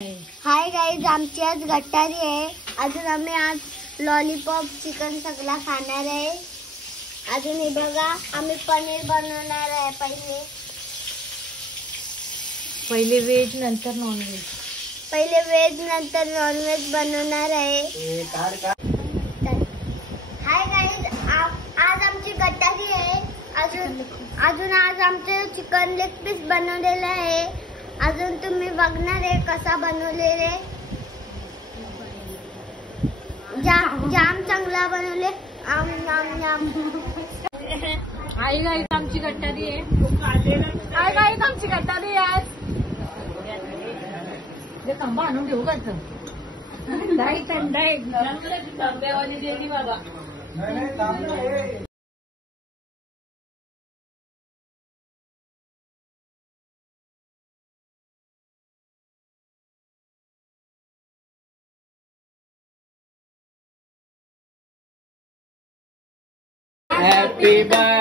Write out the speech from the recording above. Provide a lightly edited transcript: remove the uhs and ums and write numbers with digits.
Hi guys, आमची आज गटारी आहे. अजून आम्ही आज लॉलीपॉप चिकन सगळा खाणार आहे. अजून हे बघा, आम्ही पनीर बनवणार आहे. पहिले व्हेज नंतर नॉनव्हेज. पहिले व्हेज नंतर नॉनव्हेज बनवणार आहे. हाय गाईज, आज आमची गटारी आहे. अजून आज आमचे चिकन लेग पीस बनवलेलं आहे. अजून तुम्ही बघणार आहे कसा बनवलेले. जाम चांगला बनवले. आम नाम नाम. हाय गाईज, आमची गटारी आहे. हाय गाईज, आमची गटारी आहे आज. ते तांबा आणून घेऊ का? तांब्यावाली देवी बाबा. Happy birthday.